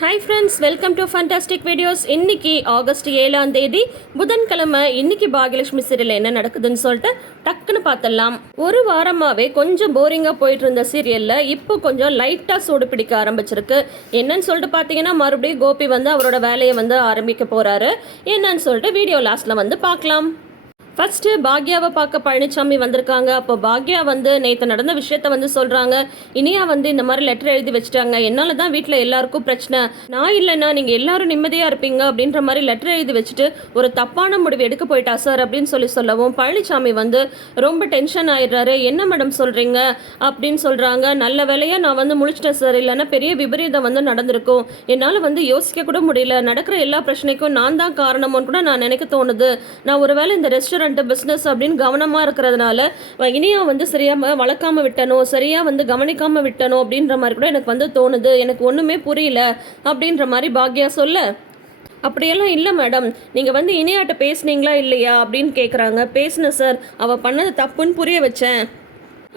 Hi friends, welcome to fantastic videos. இன்னைக்கு August 7ஆம் தேதி புதன்கிழமை. இன்னைக்கு பாகியலட்சுமி சீரியல் என்ன நடக்குதுன்னு சொல்லிட்டு டக்குன்னு பார்த்துடலாம். ஒரு வாரமாகவே கொஞ்சம் போரிங்காக போயிட்டு இருந்த சீரியலில் இப்போ கொஞ்சம் லைட்டாக சூடு பிடிக்க ஆரம்பிச்சிருக்கு. என்னன்னு சொல்லிட்டு பார்த்தீங்கன்னா, மறுபடியும் கோபி வந்து அவரோட வேலையை வந்து ஆரம்பிக்க போகிறாரு. என்னன்னு சொல்லிட்டு வீடியோ லாஸ்ட்டில் வந்து பார்க்கலாம். ஃபஸ்ட்டு பாக்யாவை பார்க்க பழனிசாமி வந்திருக்காங்க. அப்போ பாக்யா வந்து நேற்று நடந்த விஷயத்த வந்து சொல்கிறாங்க. இனியா வந்து இந்த மாதிரி லெட்டர் எழுதி வச்சுட்டாங்க, என்னால் தான் வீட்டில் எல்லாருக்கும் பிரச்சனை, நான் இல்லைன்னா நீங்கள் எல்லாரும் நிம்மதியாக இருப்பீங்க அப்படின்ற மாதிரி லெட்டர் எழுதி வச்சுட்டு ஒரு தப்பான முடிவு எடுக்க போயிட்டா சார் அப்படின்னு சொல்லவும் பழனிசாமி வந்து ரொம்ப டென்ஷன் ஆயிடுறாரு. என்ன மேடம் சொல்கிறீங்க அப்படின்னு சொல்கிறாங்க. நல்ல வேலையாக நான் வந்து முழிச்சிட்டேன் சார், இல்லைன்னா பெரிய விபரீதம் வந்து நடந்திருக்கும், என்னால் வந்து யோசிக்க கூட முடியல, நடக்கிற எல்லா பிரச்சனைக்கும் நான் தான் காரணமோன்னு கூட நான் நினைக்க தோணுது, நான் ஒருவேளை இந்த ரெஸ்டாரண்ட் பிஸ்னஸ் அப்படின்னு கவனமாக இருக்கிறதுனால இனியா வந்து சரியாக வளர்க்காம விட்டனோ, சரியாக வந்து கவனிக்காமல் விட்டனோ அப்படின்ற மாதிரி கூட எனக்கு வந்து தோணுது, எனக்கு ஒன்றுமே புரியல அப்படின்ற மாதிரி பாக்யா சொல்ல, அப்படியெல்லாம் இல்லை மேடம், நீங்கள் வந்து இனியாட்ட பேசுனீங்களா இல்லையா அப்படின்னு கேட்குறாங்க. பேசினேன் சார், அவள் பண்ணது தப்புன்னு புரிய வச்சேன்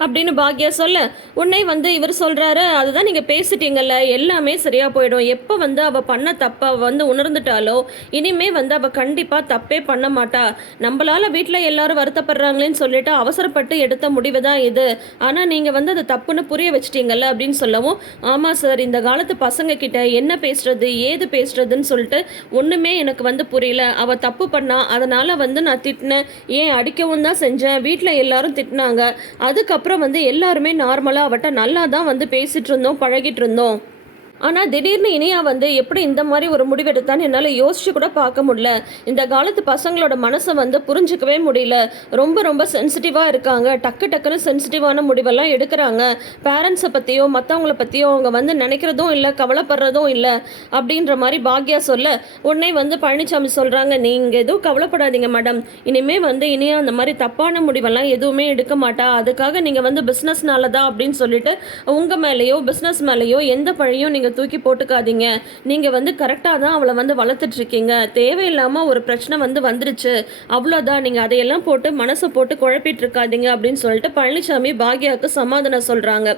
அப்படின்னு பாக்யா சொல்ல, உன்னை வந்து இவர் சொல்கிறாரு, அதுதான் நீங்கள் பேசிட்டீங்கல்ல, எல்லாமே சரியாக போயிடும், எப்போ வந்து அவள் பண்ண தப்பை வந்து உணர்ந்துட்டாலோ இனிமே வந்து அவள் கண்டிப்பாக தப்பே பண்ண மாட்டா, நம்மளால் வீட்டில் எல்லாரும் வருத்தப்படுறாங்களேன்னு சொல்லிட்டு அவசரப்பட்டு எடுத்த முடிவு தான் இது, ஆனால் நீங்கள் வந்து அது தப்புன்னு புரிய வச்சிட்டீங்கல்ல அப்படின்னு சொல்லவும், ஆமாம் சார், இந்த காலத்து பசங்க கிட்ட என்ன பேசுறது ஏது பேசுறதுன்னு சொல்லிட்டு ஒன்றுமே எனக்கு வந்து புரியல, அவள் தப்பு பண்ணா, அதனால் வந்து நான் திட்டினேன், ஏன் அடிக்கவும் தான் செஞ்சேன், வீட்டில் எல்லாரும் திட்டினாங்க, அதுக்கப்புறம் வந்து எல்லாருமே நார்மலாக அவட்ட நல்லா தான் வந்து பேசிட்டு இருந்தோம், பழகிட்டு இருந்தோம், ஆனால் திடீர்னு இனியா வந்து எப்படி இந்த மாதிரி ஒரு முடிவெடுத்தான்னு என்னால் யோசிச்சு கூட பார்க்க முடியல, இந்த காலத்து பசங்களோட மனசை வந்து புரிஞ்சிக்கவே முடியல, ரொம்ப ரொம்ப சென்சிட்டிவாக இருக்காங்க, டக்குன்னு சென்சிட்டிவான முடிவெல்லாம் எடுக்கிறாங்க, பேரண்ட்ஸை பற்றியோ மற்றவங்கள பற்றியோ அவங்க வந்து நினைக்கிறதும் இல்லை, கவலைப்படுறதும் இல்லை அப்படின்ற மாதிரி பாக்யா சொல்ல, உடனே வந்து பழனிசாமி சொல்கிறாங்க, நீங்கள் எதுவும் கவலைப்படாதீங்க மேடம், இனிமேல் வந்து இனியா அந்த மாதிரி தப்பான முடிவெல்லாம் எதுவுமே எடுக்க மாட்டா, அதுக்காக நீங்கள் வந்து பிஸ்னஸ்னால தான் அப்படின்னு சொல்லிட்டு உங்கள் மேலேயோ பிஸ்னஸ் மேலேயோ எந்த பழியும் நீங்கள் தூக்கி போட்டுக்காதீங்க, நீங்கள் வந்து கரெக்டாக தான் அவளை வந்து வளர்த்துட்ருக்கீங்க, தேவையில்லாமல் ஒரு பிரச்சனை வந்து வந்துருச்சு, அவ்வளோதான், நீங்கள் அதையெல்லாம் போட்டு மனசை போட்டு குழப்பிட்டு இருக்காதீங்க அப்படின்னு சொல்லிட்டு பழனிசாமி பாக்யாவுக்கு சமாதானம் சொல்கிறாங்க.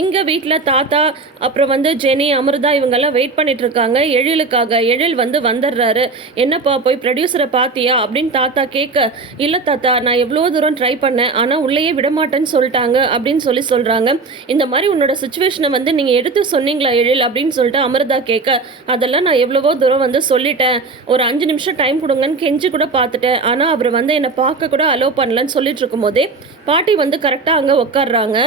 இங்கே வீட்டில் தாத்தா அப்புறம் வந்து ஜெனி அமிர்தா இவங்கெல்லாம் வெயிட் பண்ணிட்டு இருக்காங்க எழிலுக்காக. எழில் வந்து வந்துடுறாரு. என்னப்பா போய் ப்ரொடியூசரை பார்த்தியா அப்படின்னு தாத்தா கேட்க, இல்லை தாத்தா, நான் எவ்வளோ தூரம் ட்ரை பண்ணேன், ஆனால் உள்ளேயே விடமாட்டேன்னு சொல்லிட்டாங்க அப்படின்னு சொல்கிறாங்க. இந்த மாதிரி உன்னோட சுச்சுவேஷனை வந்து நீங்கள் எடுத்து சொன்னீங்களா எழில் அப்படின்னு சொல்லிட்டு அமிர்தா கேட்க, அதெல்லாம் நான் எவ்வளவோ தூரம் வந்து சொல்லிட்டேன், ஒரு 5 நிமிஷம் டைம் கொடுங்கன்னு கெஞ்சி கூட பார்த்துட்டேன், ஆனால் அவர் வந்து என்னை பார்க்க கூட அலோவ் பண்ணலன்னு சொல்லிட்டு இருக்கும்போதே பாட்டி வந்து கரெக்டாக அங்கே உட்காடுறாங்க.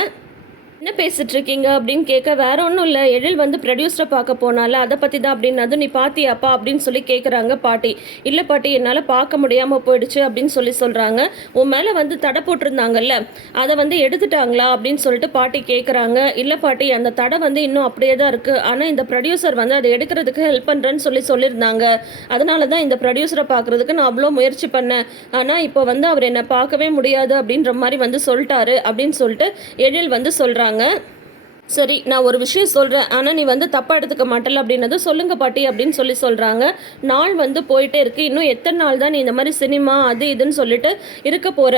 என்ன பேசிட்டு இருக்கீங்க அப்படின்னு கேட்க, வேற ஒன்றும் இல்லை, எழில் வந்து ப்ரொடியூசரை பார்க்க போனால அதை பற்றி தான் அப்படின்னு, நீ பார்த்தியாப்பா அப்படின்னு சொல்லி கேட்குறாங்க பாட்டி. இல்லை பாட்டி, என்னால் பார்க்க முடியாமல் போயிடுச்சு அப்படின்னு சொல்கிறாங்க. உன் மேலே வந்து தடை போட்டிருந்தாங்கல்ல, அதை வந்து எடுத்துட்டாங்களா அப்படின்னு சொல்லிட்டு பாட்டி கேட்குறாங்க. இல்லை பாட்டி, அந்த தடை வந்து இன்னும் அப்படியே தான் இருக்குது, ஆனால் இந்த ப்ரொடியூசர் வந்து அதை எடுக்கிறதுக்கு ஹெல்ப் பண்ணுறேன்னு சொல்லியிருந்தாங்க, அதனால தான் இந்த ப்ரொடியூசரை பார்க்குறதுக்கு நான் அவ்வளோ முயற்சி பண்ணேன், ஆனால் இப்போ வந்து அவர் என்னை பார்க்கவே முடியாது அப்படின்ற மாதிரி வந்து சொல்லிட்டாரு அப்படின்னு சொல்லிட்டு எழில் வந்து சொல்கிறாங்க. சரி, நான் ஒரு விஷயம் சொல்கிறேன், ஆனால் நீ வந்து தப்பாக எடுத்துக்க மாட்டல அப்படின்னது, சொல்லுங்க பாட்டி அப்படின்னு சொல்கிறாங்க. நாள் வந்து போயிட்டே இருக்குது, இன்னும் எத்தனை நாள் தான் நீ இந்த மாதிரி சினிமா அது இதுன்னு சொல்லிட்டு இருக்க போகிற,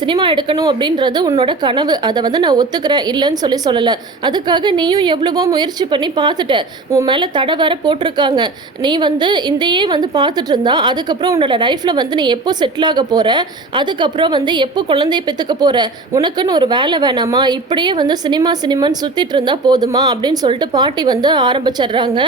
சினிமா எடுக்கணும் அப்படின்றது உன்னோட கனவு, அதை வந்து நான் ஒத்துக்கிறேன், இல்லைன்னு சொல்லலை, அதுக்காக நீயும் எவ்வளவோ முயற்சி பண்ணி பார்த்துட்ட, உன் மேலே தடை வேற போட்டிருக்காங்க, நீ வந்து இதையே வந்து பார்த்துட்டு இருந்தா அதுக்கப்புறம் உன்னோட லைஃப்பில் வந்து நீ எப்போ செட்டில் ஆக போகிற, அதுக்கப்புறம் வந்து எப்போ குழந்தைய பெற்றுக்க போகிற, உனக்குன்னு ஒரு வேலை வேணாமா, இப்படியே வந்து சினிமான்னு சுற்றி இருந்தா போதுமா அப்படின்னு சொல்லிட்டு பாட்டி வந்து ஆரம்பிச்சிடுறாங்க.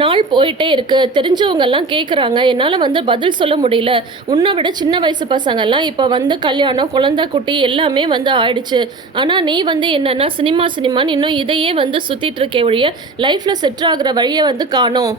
நாள் போயிட்டே இருக்கு, தெரிஞ்சவங்கெல்லாம் கேட்குறாங்க, என்னால் வந்து பதில் சொல்ல முடியல, உன்னை விட சின்ன வயசு பசங்கள்லாம் இப்போ வந்து கல்யாணம் குழந்தை குட்டி எல்லாமே வந்து ஆயிடுச்சு, ஆனால் நீ வந்து என்னென்னா சினிமான்னு இன்னும் இதையே வந்து சுற்றிட்டு இருக்கே ஒழிய லைஃப்பில் செட்டில் ஆகிற வழியை வந்து காணோம்,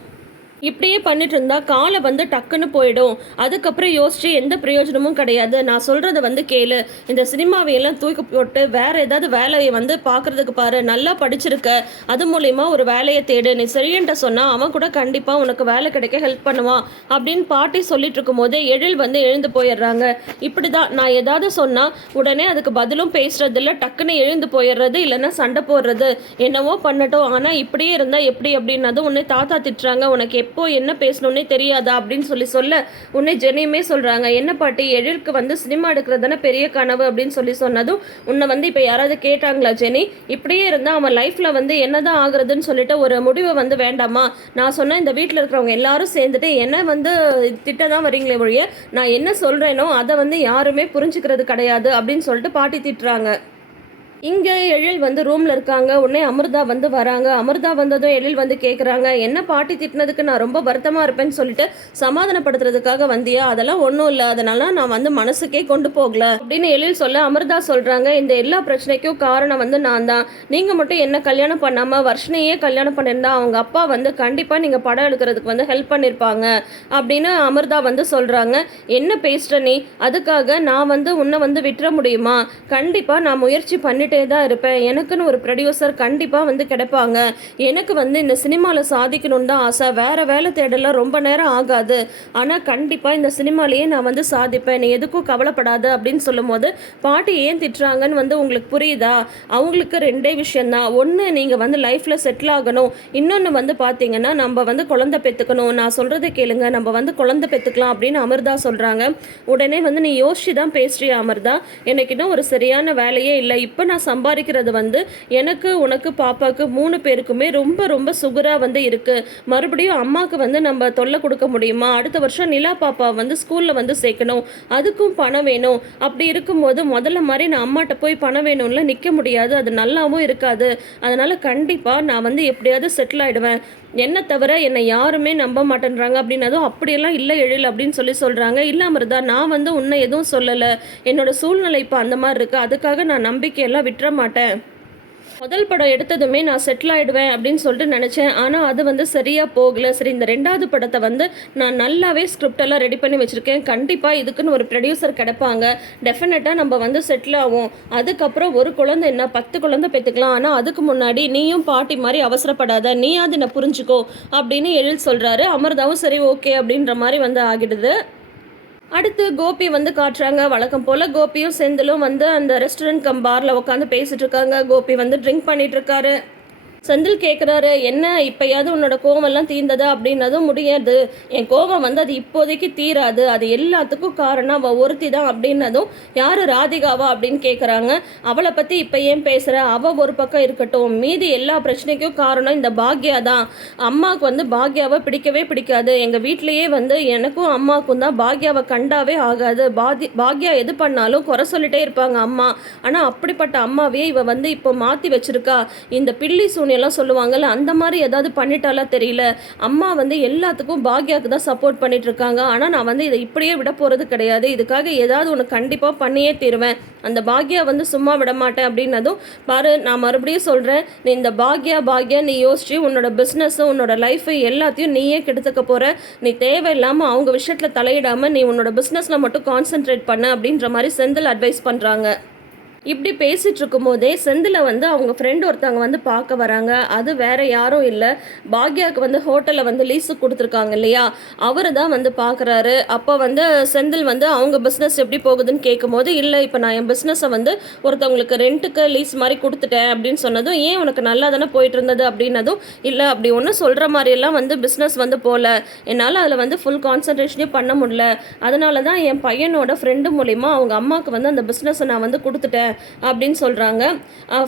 இப்படியே பண்ணிட்டு இருந்தா காலை வந்து டக்குன்னு போயிடும், அதுக்கப்புறம் யோசிச்சு எந்த பிரயோஜனமும் கிடையாது, நான் சொல்கிறத வந்து கேளு, இந்த சினிமாவையெல்லாம் தூக்கி போட்டு வேற ஏதாவது வேலையை வந்து பார்க்குறதுக்கு பாரு, நல்லா படிச்சிருக்க, அது மூலயமா ஒரு வேலையை தேடு, நீ சரின்ட்ட சொன்னால் அவன் கூட கண்டிப்பாக உனக்கு வேலை கிடைக்க ஹெல்ப் பண்ணுவான் அப்படின்னு பாட்டி சொல்லிட்டு இருக்கும் போதே எழில் வந்து எழுந்து போயிடுறாங்க. இப்படி தான் நான் ஏதாவது சொன்னால் உடனே அதுக்கு பதிலும் பேசுறதில்ல, டக்குன்னு எழுந்து போயிடுறது, இல்லைன்னா சண்டை போடுறது, என்னவோ பண்ணட்டும், ஆனால் இப்படியே இருந்தால் எப்படி அப்படின்னது உன்னை தாத்தா திட்டுறாங்க, உனக்கு எப்போ என்ன பேசணுன்னே தெரியாதா அப்படின்னு சொல்ல உன்னை ஜெனியுமே சொல்கிறாங்க, என்ன பாட்டி எழிலுக்கு வந்து சினிமா எடுக்கிறது தானே பெரிய கனவு அப்படின்னு சொன்னதும், உன்னை வந்து இப்போ யாராவது கேட்டாங்களா ஜெனி? இப்படியே இருந்தால் அவன் லைஃப்பில் வந்து என்னதான் ஆகுறதுன்னு சொல்லிட்டு ஒரு முடிவை வந்து வேண்டாமா? நான் சொன்னேன் இந்த வீட்டில் இருக்கிறவங்க எல்லாரும் சேர்ந்துட்டு என்ன வந்து திட்ட தான் வரீங்களே ஒழிய நான் என்ன சொல்கிறேனோ அதை வந்து யாருமே புரிஞ்சுக்கிறது கிடையாது அப்படின்னு சொல்லிட்டு பாட்டி திட்டுறாங்க. இங்கே எழில் வந்து ரூமில் இருக்காங்க. உடனே அமிர்தா வந்து வராங்க. அமிர்தா வந்ததும் எழில் வந்து கேட்குறாங்க, என்ன பாட்டி திட்டினதுக்கு நான் ரொம்ப வருத்தமாக இருப்பேன்னு சொல்லிட்டு சமாதானப்படுத்துறதுக்காக வந்தியா? அதெல்லாம் ஒன்றும் இல்லை, அதனால நான் வந்து மனசுக்கே கொண்டு போகல அப்படின்னு எழில் சொல்ல அமிர்தா சொல்கிறாங்க, இந்த எல்லா பிரச்சனைக்கும் காரணம் வந்து நான் தான். நீங்கள் மட்டும் என்ன கல்யாணம் பண்ணாமல் வர்ஷனையே கல்யாணம் பண்ணியிருந்தா அவங்க அப்பா வந்து கண்டிப்பாக நீங்கள் படம் எடுக்கிறதுக்கு வந்து ஹெல்ப் பண்ணியிருப்பாங்க அப்படின்னு அமிர்தா வந்து சொல்கிறாங்க. என்ன பேசுகிற நீ? அதுக்காக நான் வந்து உன்னை வந்து விட்டுற முடியுமா? கண்டிப்பாக நான் முயற்சி பண்ணிட்டு தான் இருப்பேன். எனக்குன்னு ஒரு ப்ரொடியூசர் கண்டிப்பாக வந்து கிடைப்பாங்க. எனக்கு வந்து இந்த சினிமாவில் சாதிக்கணும்னு தான் ஆசை. வேறு வேலை தேடலாம் ரொம்ப நேரம் ஆகாது. ஆனால் கண்டிப்பாக இந்த சினிமாலேயே நான் வந்து சாதிப்பேன். நீ எதுக்கும் கவலைப்படாது அப்படின்னு சொல்லும்போது பாட்டி ஏன் திட்டுறாங்கன்னு வந்து உங்களுக்கு புரியுதா? அவங்களுக்கு ரெண்டே விஷயந்தான். ஒன்று நீங்கள் வந்து லைஃப்பில் செட்டில் ஆகணும். இன்னொன்று வந்து பார்த்தீங்கன்னா நம்ம வந்து குழந்தை பெற்றுக்கணும். நான் சொல்கிறத கேளுங்க, நம்ம வந்து குழந்தை பெற்றுக்கலாம் அப்படின்னு அமிர்தா சொல்கிறாங்க. உடனே வந்து நீ யோசிச்சு தான் பேசுறியா அமிர்தா? எனக்கு இன்னும் ஒரு சரியான வேலையே இல்லை. இப்போ நான் சம்பாதிக்கிறது வந்து எனக்கு உனக்கு பாப்பாவுக்கு 3 பேருக்குமே ரொம்ப ரொம்ப சுகராக வந்து இருக்குது. மறுபடியும் அம்மாவுக்கு வந்து நம்ம தொல்லை கொடுக்க முடியுமா? அடுத்த வருஷம் நிலா பாப்பா வந்து ஸ்கூலில் வந்து சேர்க்கணும், அதுக்கும் பணம் வேணும். அப்படி இருக்கும்போது முதல்ல மாதிரி நான் அம்மாட்ட போய் பணம் வேணும்ல நிற்க முடியாது, அது நல்லாவும் இருக்காது. அதனால் கண்டிப்பாக நான் வந்து எப்படியாவது செட்டில் ஆகிடுவேன். என்ன தவிர என்னை யாருமே நம்ப மாட்டேன்றாங்க அப்படின்னதும், அப்படியெல்லாம் இல்லை எழில் அப்படின்னு சொல்கிறாங்க. இல்லை அமிர்தா, நான் வந்து உன்னை எதுவும் சொல்லலை. என்னோடய சூழ்நிலை இப்போ அந்த மாதிரி இருக்குது. அதுக்காக நான் நம்பிக்கையெல்லாம் விட்டுற மாட்டேன். முதல் படம் எடுத்ததுமே நான் செட்டில் ஆகிடுவேன் அப்படின்னு சொல்லிட்டு நினச்சேன். ஆனால் அது வந்து சரியாக போகலை. சரி, இந்த 2வது படத்தை வந்து நான் நல்லாவே ஸ்கிரிப்டெல்லாம் ரெடி பண்ணி வச்சுருக்கேன். கண்டிப்பாக இதுக்குன்னு ஒரு ப்ரொடியூசர் கிடைப்பாங்க. டெஃபினட்டாக நம்ம வந்து செட்டில் ஆகும். அதுக்கப்புறம் ஒரு குழந்தை என்ன 10 குழந்தை பெற்றுக்கலாம். ஆனால் அதுக்கு முன்னாடி நீயும் பாட்டி மாதிரி அவசரப்படாத, நீயாவது என்னை புரிஞ்சுக்கோ அப்படின்னு எழில் சொல்கிறாரு. அமிர்தாவும் சரி ஓகே அப்படின்ற மாதிரி வந்து ஆகிடுது. அடுத்து கோபி வந்து காட்டுறாங்க. வழக்கம் போல் கோபியும் செந்திலும் வந்து அந்த ரெஸ்டாரண்ட் கம் பாரில் உட்காந்து பேசிகிட்டு இருக்காங்க. கோபி வந்து ட்ரிங்க் பண்ணிகிட்டு இருக்காரு. செந்தில் கேட்குறாரு, என்ன இப்போயாவது உன்னோட கோவமெல்லாம் தீர்ந்ததா அப்படின்னதும், முடியாது, என் கோவம் வந்து அது இப்போதைக்கு தீராது, அது எல்லாத்துக்கும் காரணம் அவள் ஒருத்தி தான் அப்படின்னதும், யார் ராதிகாவா அப்படின்னு கேட்குறாங்க. அவளை பற்றி இப்போ ஏன் பேசுகிற? அவள் ஒரு பக்கம் இருக்கட்டும், மீதி எல்லா பிரச்சனைக்கும் காரணம் இந்த பாக்யா தான். அம்மாவுக்கு வந்து பாக்யாவை பிடிக்கவே பிடிக்காது. எங்கள் வீட்டிலையே வந்து எனக்கும் அம்மாவுக்கும் தான் பாக்யாவை கண்டாவே ஆகாது. பாக்யா எது பண்ணாலும் குறை சொல்லிட்டே இருப்பாங்க அம்மா. ஆனால் அப்படிப்பட்ட அம்மாவே இவ வந்து இப்போ மாற்றி வச்சிருக்கா. இந்த பில்லி எல்லாம் சொல்லுவாங்கல்ல, அந்த மாதிரி ஏதாவது பண்ணிட்டாலா தெரியல. அம்மா வந்து எல்லாத்துக்கும் பாக்யாவுக்கு தான் சப்போர்ட் பண்ணிட்டு இருக்காங்க. ஆனால் நான் வந்து இதை இப்படியே விட போகிறது கிடையாது. இதுக்காக ஏதாவது ஒன்று கண்டிப்பாக பண்ணியே தீருவேன். அந்த பாக்யா வந்து சும்மா விட மாட்டேன் அப்படின்னதும், பாரு நான் மறுபடியும் சொல்கிறேன், நீ இந்த பாக்யா நீ யோசிச்சு உன்னோட பிஸ்னஸும் உன்னோட லைஃபு எல்லாத்தையும் நீயே கெடுத்துக்க போகிற. நீ தேவையில்லாமல் அவங்க விஷயத்தில் தலையிடாமல் நீ உன்னோட பிஸ்னஸில் மட்டும் கான்சென்ட்ரேட் பண்ண அப்படின்ற மாதிரி செந்தில் அட்வைஸ் பண்ணுறாங்க. இப்படி பேசிகிட்டு இருக்கும்போதே செந்தில் வந்து அவங்க ஃப்ரெண்டு ஒருத்தவங்க வந்து பார்க்க வராங்க. அது வேறு யாரும் இல்லை, பாக்யாவுக்கு வந்து ஹோட்டலில் வந்து லீஸுக்கு கொடுத்துருக்காங்க இல்லையா, அவர் தான் வந்து பார்க்குறாரு. அப்போ வந்து செந்தில் வந்து அவங்க பிஸ்னஸ் எப்படி போகுதுன்னு கேட்கும்போது, இல்லை இப்போ நான் என் பிஸ்னஸை வந்து ஒருத்தவங்களுக்கு ரெண்ட்டுக்கு லீஸ் மாதிரி கொடுத்துட்டேன் அப்படின்னு சொன்னதும், ஏன் உனக்கு நல்லா தானே போயிட்டு இருந்தது அப்படின்னதும், இல்லை அப்படி ஒன்றும் சொல்கிற மாதிரியெல்லாம் வந்து பிஸ்னஸ் வந்து போகல, என்னால் அதில் வந்து ஃபுல் கான்சன்ட்ரேஷனே பண்ண முடியல. அதனால தான் என் பையனோட ஃப்ரெண்டு மூலிமா அவங்க அம்மாவுக்கு வந்து அந்த பிஸ்னஸை நான் வந்து கொடுத்துட்டேன் அப்படின்னு சொல்கிறாங்க.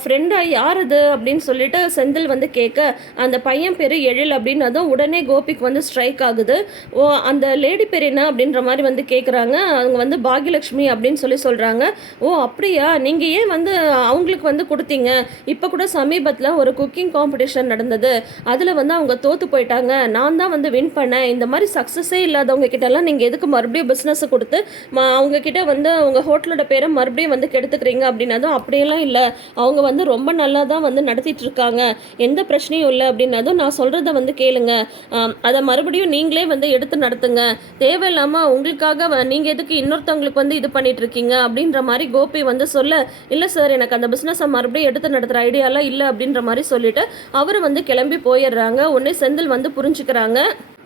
ஃப்ரெண்டா யார் அது அப்படின்னு சொல்லிட்டு செந்தில் வந்து கேட்க, அந்த பையன் பேர் எழில் அப்படின்னதும் உடனே கோபிக்கு வந்து ஸ்ட்ரைக் ஆகுது. ஓ, அந்த லேடி பேர் என்ன அப்படின்ற மாதிரி வந்து கேட்குறாங்க. அவங்க வந்து பாக்யலட்சுமி அப்படின்னு சொல்கிறாங்க. ஓ அப்படியா, நீங்கள் ஏன் வந்து அவங்களுக்கு வந்து கொடுத்தீங்க? இப்போ கூட சமீபத்தில் ஒரு குக்கிங் காம்படிஷன் நடந்தது, அதில் வந்து அவங்க தோற்று போயிட்டாங்க, நான் தான் வந்து வின் பண்ணேன். இந்த மாதிரி சக்ஸஸே இல்லாதவங்க கிட்டலாம் நீங்கள் எதுக்கு மறுபடியும் பிஸ்னஸை கொடுத்து அவங்கக்கிட்ட வந்து அவங்க ஹோட்டலோட பேரை மறுபடியும் வந்து கெடுத்துக்கிறீங்க அப்படின்னதும், அப்படியெல்லாம் இல்லை, அவங்க வந்து ரொம்ப நல்லா தான் வந்து நடத்திட்டு இருக்காங்க, எந்த பிரச்சனையும் இல்லை அப்படின்னதும், நான் சொல்கிறத வந்து கேளுங்க, அதை மறுபடியும் நீங்களே வந்து எடுத்து நடத்துங்க, தேவையில்லாமல் உங்களுக்காக நீங்கள் எதுக்கு இன்னொருத்தவங்களுக்கு வந்து இது பண்ணிட்டு இருக்கீங்க அப்படின்ற மாதிரி கோபி வந்து சொல்ல, இல்லை சார் எனக்கு அந்த பிஸ்னஸை மறுபடியும் எடுத்து நடத்துகிற ஐடியாலாம் இல்லை அப்படின்ற மாதிரி சொல்லிட்டு அவர் வந்து கிளம்பி போயிடுறாங்க. உடனே செந்தில் வந்து புரிஞ்சுக்கிறாங்க.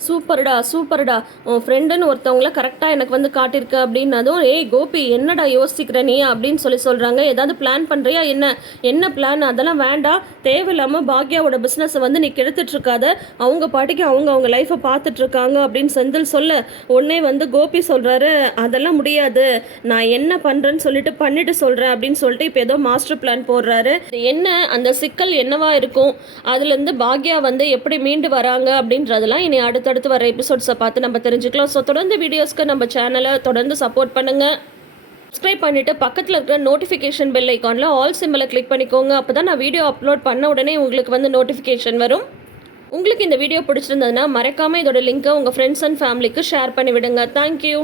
சூப்பர்டா சூப்பர்டா, உன் ஃப்ரெண்டுன்னு ஒருத்தவங்கள கரெக்டாக எனக்கு வந்து காட்டியிருக்க அப்படின்னதும், ஏய் கோபி என்னடா யோசிக்கிற நீ அப்படின்னு சொல்கிறாங்க. ஏதாவது பிளான் பண்ணுறியா என்ன? என்ன பிளான்? அதெல்லாம் வேண்டாம். தேவையில்லாமல் பாக்யாவோட பிஸ்னஸை வந்து நீ கெடுத்துட்ருக்காத. அவங்க பாட்டிக்கு அவங்க அவங்க லைஃப்பை பார்த்துட்ருக்காங்க அப்படின்னு செந்தில் சொல்ல, உடனே வந்து கோபி சொல்கிறாரு, அதெல்லாம் முடியாது, நான் என்ன பண்ணுறேன்னு சொல்லிட்டு பண்ணிட்டு சொல்கிறேன் அப்படின்னு சொல்லிட்டு இப்போ ஏதோ மாஸ்டர் பிளான் போடுறாரு. என்ன அந்த சிக்கல் என்னவா இருக்கும், அதுலேருந்து பாக்யா வந்து எப்படி மீண்டு வராங்க அப்படின்றதெல்லாம் இனி அடுத்தடுத்து வர எபிசோட்ஸை பார்த்து நம்ம தெரிஞ்சுக்கலாம். ஸோ தொடர்ந்து வீடியோஸ்க்கு நம்ம சேனலை தொடர்ந்து சப்போர்ட் பண்ணுங்கள். சப்ஸ்கிரைப் பண்ணிவிட்டு பக்கத்தில் இருக்கிற நோட்டிஃபிகேஷன் பெல் ஐக்கானில் ஆல் சிம்பிளை கிளிக் பண்ணிக்கோங்க. அப்போ தான் நான் வீடியோ அப்லோட் பண்ண உடனே உங்களுக்கு வந்து நோட்டிஃபிகேஷன் வரும். உங்களுக்கு இந்த வீடியோ பிடிச்சிருந்ததுன்னா மறக்காமல் இதோட லிங்க்கை உங்கள் ஃப்ரெண்ட்ஸ் அண்ட் ஃபேமிலிக்கு ஷேர் பண்ணி விடுங்க. தேங்க்யூ.